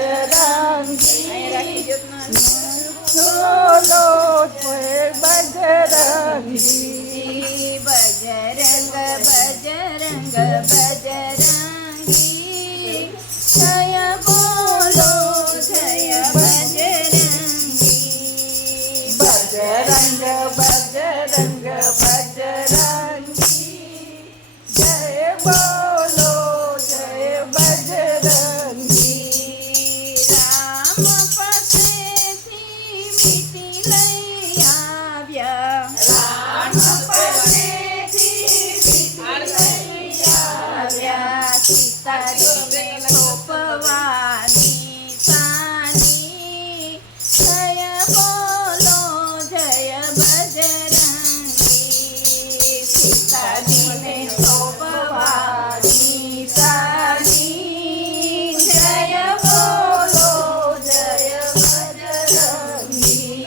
બજરંગી બોલો જય બજરંગી બજરંગ બજરંગ બજરંગી જય બોલો જય બજરંગી બજરંગ બજરંગ બજરંગી જય બોલો જય બજરંગી રામ પાસેથી મીઠી લઈ આવ્યા રામ પાસેથી મીઠી લઈ આવ્યા સીતાજીને સોંપવાની સાની જય બોલો જય બજરંગી સીતાજીને સોંપવાની સાની જય બોલો જય બજરંગી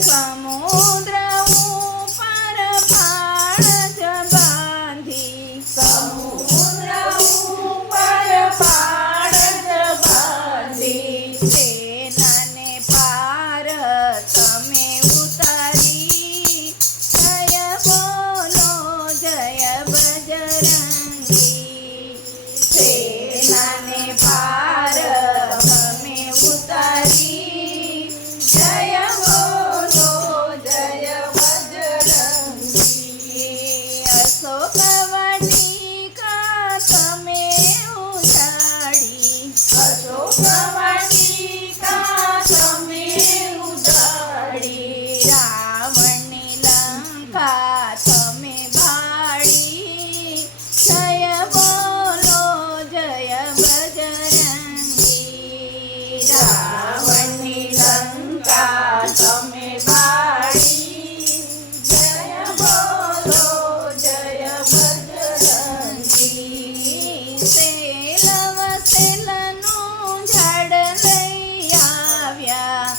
સમુદ્ર ઉપર પાળ જ બાંધી સમુદ્ર ઉપર પાડ જ બાંધી સેનાને પાર તમે ઉતારી જય બોલો જય બજરંગી સેનાને પાર તમે ઉતારી જય બોલો જય બજરંગી અશોકવટિકા તમે ઉજાડી અશોકવટિકા તમે ઉજાડી રાવણની લંકા તમે ભાળી જય બોલો જય બજરંગી રાવણની લંકા તમે બાળી જય બોલો જય બજરંગી સેલનું ઝાડ લઈ આવ્યા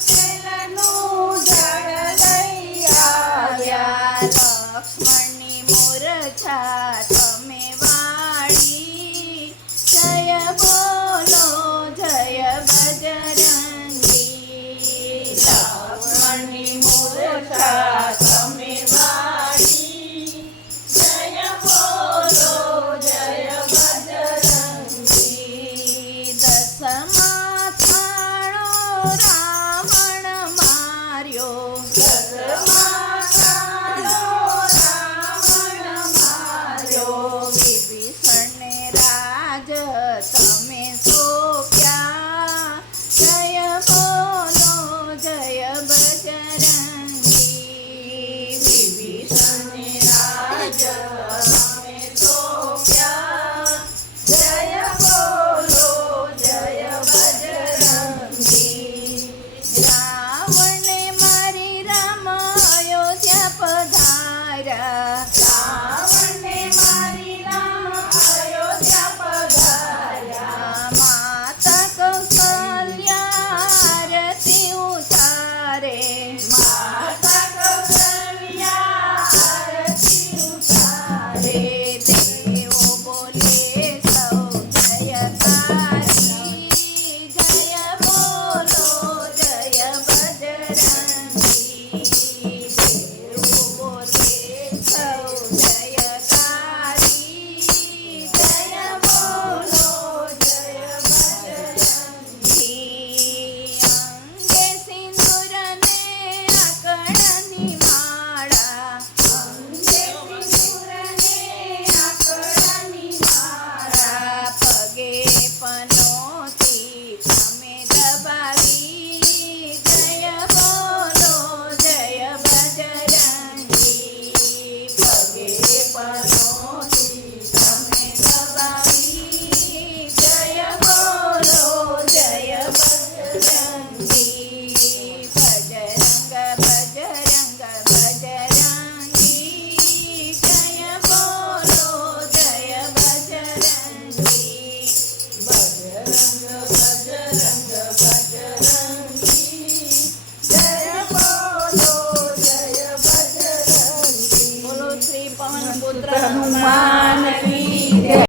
સેલનું ઝાડ લઈ આવ્યા લક્ષ્મણની મૂર્છા તમે વાળી જય બોલો જય બજરંગી લક્ષ્મણની મૂર્છા તમે વાળી જય બોલો જય બજરંગી દસમા થાળો રાવણ માર્યો દસમા કાળો રાવણ માર્યો વિભીષણને રાજ